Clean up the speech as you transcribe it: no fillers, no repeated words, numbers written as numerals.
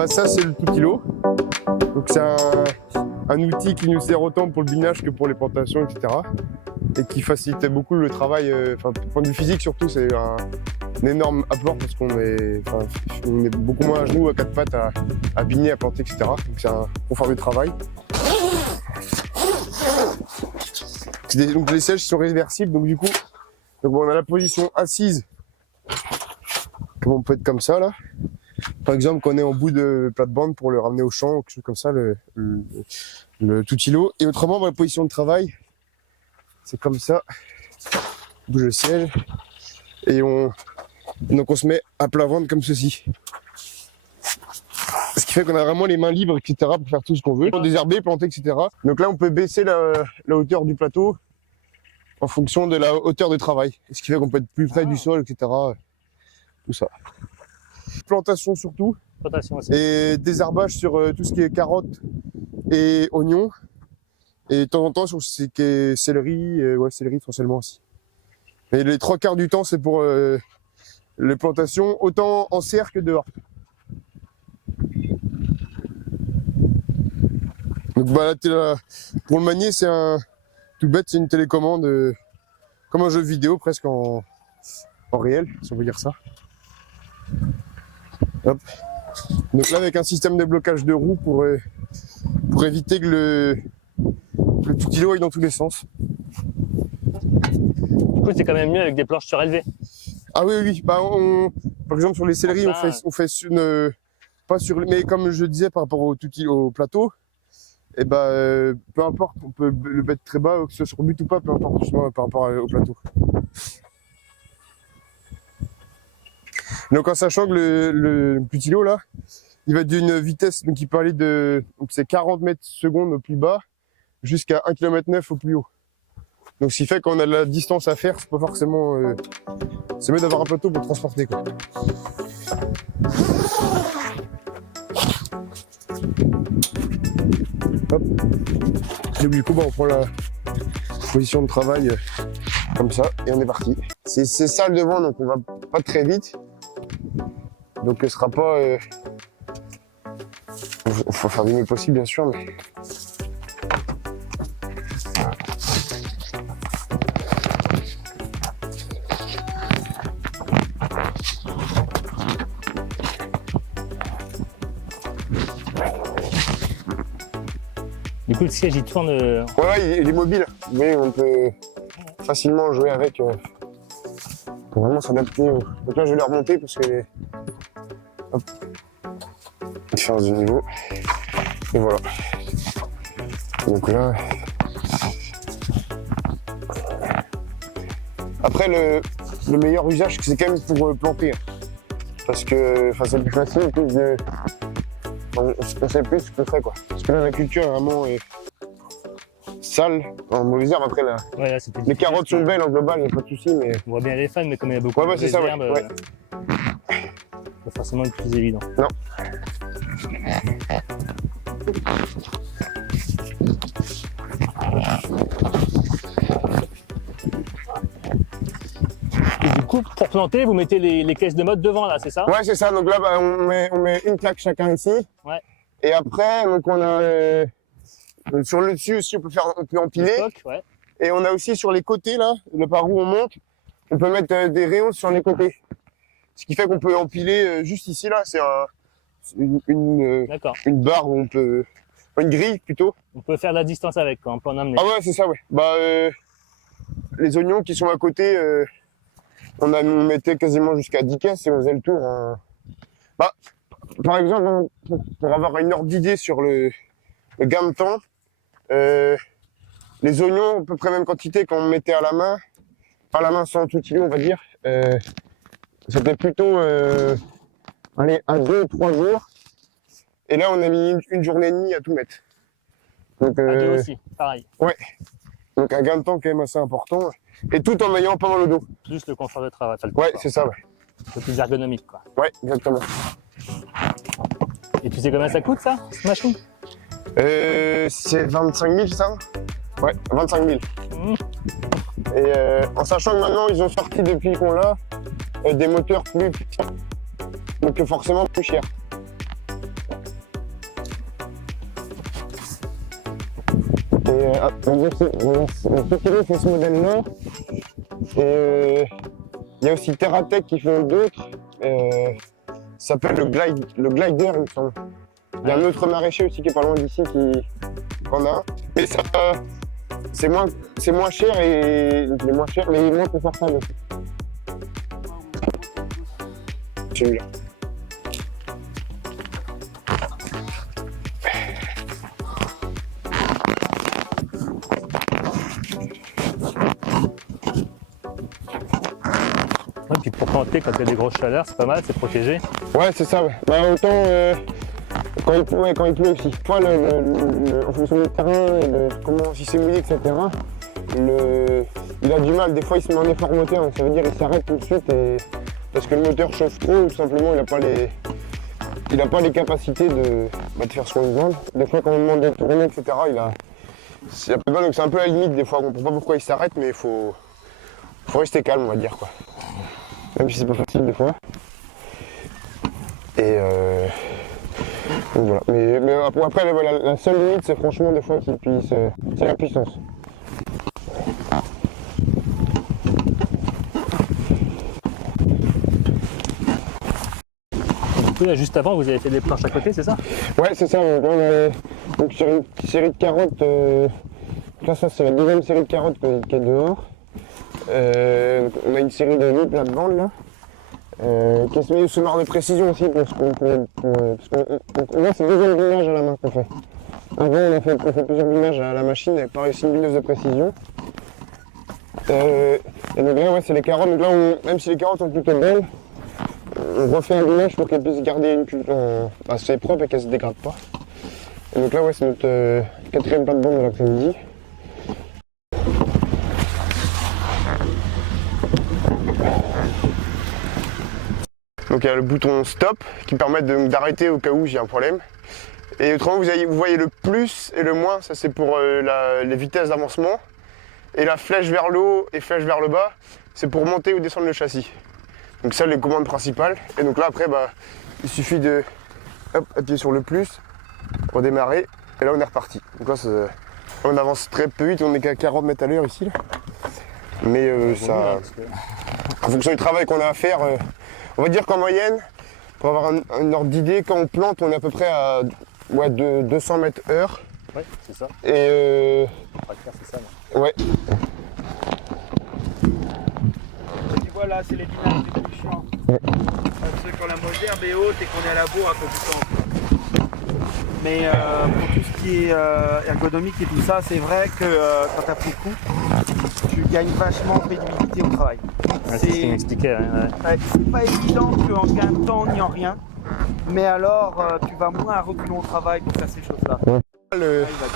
Bah ça c'est le Tutilo. Donc c'est un outil qui nous sert autant pour le binage que pour les plantations, etc. Et qui facilite beaucoup le travail, enfin du point de vue physique surtout, c'est un énorme apport parce qu'on est beaucoup moins à genoux, à quatre pattes, à biner, à planter, etc. Donc c'est un confort de travail. Donc les sièges sont réversibles, donc du coup, on a la position assise, comme on peut être comme ça là. Par exemple, quand on est en bout de plate-bande pour le ramener au champ, ou quelque chose comme ça, le Tutilo. Et autrement, la position de travail, c'est comme ça. On bouge le siège et donc on se met à plat ventre comme ceci. Ce qui fait qu'on a vraiment les mains libres, etc. pour faire tout ce qu'on veut. Désherber, planter, etc. Donc là, on peut baisser la hauteur du plateau en fonction de la hauteur de travail. Ce qui fait qu'on peut être plus près du sol, etc. Tout ça. Plantation surtout. Plantation aussi. Et désherbage sur tout ce qui est carottes et oignons. Et de temps en temps sur ce qui est céleri, céleri essentiellement aussi. Et les 3/4 du temps, c'est pour les plantations, autant en serre que dehors. Donc bah, pour le manier, c'est tout bête, c'est une télécommande, comme un jeu vidéo presque en réel, si on veut dire ça. Hop. Donc là, avec un système de blocage de roues pour éviter que le Tutilo aille dans tous les sens. Du coup, c'est quand même mieux avec des planches surélevées. Ah oui, oui. Bah, par exemple, sur les céleris, on fait pas sur, mais comme je disais par rapport au plateau, et peu importe, on peut le mettre très bas, que ce soit sur but ou pas, peu importe, justement, par rapport au plateau. Donc en sachant que le Tutilo là, il va d'une vitesse, donc il peut aller donc c'est 40 mètres secondes au plus bas, jusqu'à 1,9 km au plus haut. Donc ce qui fait qu'on a de la distance à faire, c'est pas forcément... c'est mieux d'avoir un plateau pour transporter quoi. Hop. Et du coup on prend la position de travail comme ça et on est parti. C'est ça le devant, donc on va pas très vite. Donc ce sera pas... faut faire du mieux possible bien sûr, mais... Du coup, le siège, il tourne... Ouais, il est mobile. Vous voyez, on peut facilement jouer avec pour vraiment s'adapter. Donc là, je vais le remonter parce que... Hop. Différence de niveau. Et voilà. Donc là... Après, le meilleur usage, c'est quand même pour planter. Parce que c'est plus facile, plus de... On sait plus ce qu'on fait quoi. Parce que là la culture est vraiment sale, en mauvaise herbe. Après là, ouais, là, les carottes sont belles en global, il n'y a pas de souci, mais... On voit bien les fans, mais comme il y a beaucoup c'est ça, herbes, pas forcément le plus évident. Non. Et du coup, pour planter, vous mettez les caisses de mode devant là, c'est ça? Ouais, c'est ça. Donc là, on met une plaque chacun ici. Ouais. Et après, donc on a sur le dessus aussi, on peut empiler. Stock, ouais. Et on a aussi sur les côtés là, par où on monte, on peut mettre des rayons sur les côtés. Ce qui fait qu'on peut empiler juste ici là. C'est une barre où on peut, une grille plutôt. On peut faire la distance avec, quoi. On peut en amener. Ah ouais, c'est ça, ouais. Les oignons qui sont à côté. On mettait quasiment jusqu'à 10 caisses et on faisait le tour. Par exemple, pour avoir une ordre d'idée sur le gain de temps, les oignons, à peu près même quantité qu'on mettait à la main, pas la main sans Tutilo, on va dire, c'était plutôt allez, à 2-3 jours. Et là, on a mis une journée et demie à tout mettre. Donc, à deux aussi, pareil. Ouais. Donc un gain de temps quand même assez important. Et tout en ayant pas mal au dos. Juste le confort de travail. Ouais, c'est ça, ouais. Un peu plus ergonomique, quoi. Ouais, exactement. Et tu sais combien ça coûte, ça, cette machine? C'est 25 000, ça? Ouais, 25 000. Mmh. Et en sachant que maintenant, ils ont sorti depuis qu'on l'a des moteurs plus puissants. Donc forcément plus cher. Tokyo fait ce modèle-là. Et il y a aussi Terratech qui fait d'autres. Ça s'appelle le Glider, il me semble. Il y a un autre maraîcher aussi qui est pas loin d'ici qui en a un. Mais ça, c'est moins cher et mais moins confortable aussi. Celui-là. Ouais, puis pour planter, quand il y a des grosses chaleurs, c'est pas mal, c'est protégé. Ouais, c'est ça. Ouais. Bah, autant quand il pleut aussi. Toi, en fonction du terrain et de comment si c'est mouillé, etc. Il a du mal. Des fois, il se met en effort moteur, donc ça veut dire qu'il s'arrête tout de suite parce que le moteur chauffe trop ou tout simplement il n'a pas les capacités de faire ce qu'on lui demande. Des fois, quand on demande de tourner, etc. C'est un peu mal, donc c'est un peu à la limite. Des fois, on ne comprend pas pourquoi il s'arrête, mais il faut rester calme, on va dire quoi. Même si c'est pas facile des fois. Et donc voilà. Mais après la seule limite c'est franchement des fois c'est la puissance. Du coup, là, juste avant, vous avez fait des planches à côté, c'est ça? Ouais, c'est ça. Donc, là, on est donc, sur une série de carottes. Là, ça c'est la deuxième série de carottes qui est dehors. On a une série de 8 plates-bandes là. Qui se met sous barre de précision aussi parce que là c'est le deuxième binage à la main qu'on fait. Avant on a fait plusieurs binages à la machine avec pareil aussi une bineuse de précision. Et donc là ouais, c'est les carottes, donc là même si les carottes sont plutôt belles, on refait un binage pour qu'elles puissent garder une culture assez propre et qu'elles ne se dégradent pas. Et donc là ouais, c'est notre quatrième plate-bande de l'après-midi. Donc il y a le bouton stop qui permet d'arrêter au cas où j'ai un problème. Et autrement vous voyez le plus et le moins, ça c'est pour les vitesses d'avancement. Et la flèche vers le haut et flèche vers le bas, c'est pour monter ou descendre le châssis. Donc ça les commandes principales. Et donc là après il suffit de appuyer sur le plus pour démarrer. Et là on est reparti. Donc là on avance très peu vite, on est qu'à 40 mètres à l'heure ici. Là. Mais ça, en fonction du travail qu'on a à faire, on va dire qu'en moyenne, pour avoir un ordre d'idée, quand on plante, on est à peu près à 200 mètres heure. Ouais, c'est ça. Et c'est ça. ouais. Tu vois là, c'est les binages les plus chiants. Parce que quand la Moserbe est haute et qu'on est à la bourre à cause du temps. Mais pour tout ce qui est ergonomique et tout ça, c'est vrai que quand tu as pris le coup, tu gagnes vachement en pénibilité au travail. Ouais, c'est ce qu'il m'expliquait. Ouais. C'est pas évident qu'en gain de temps ni en rien, mais alors tu vas moins à reculons au travail pour faire ces choses-là. Le... Là, il va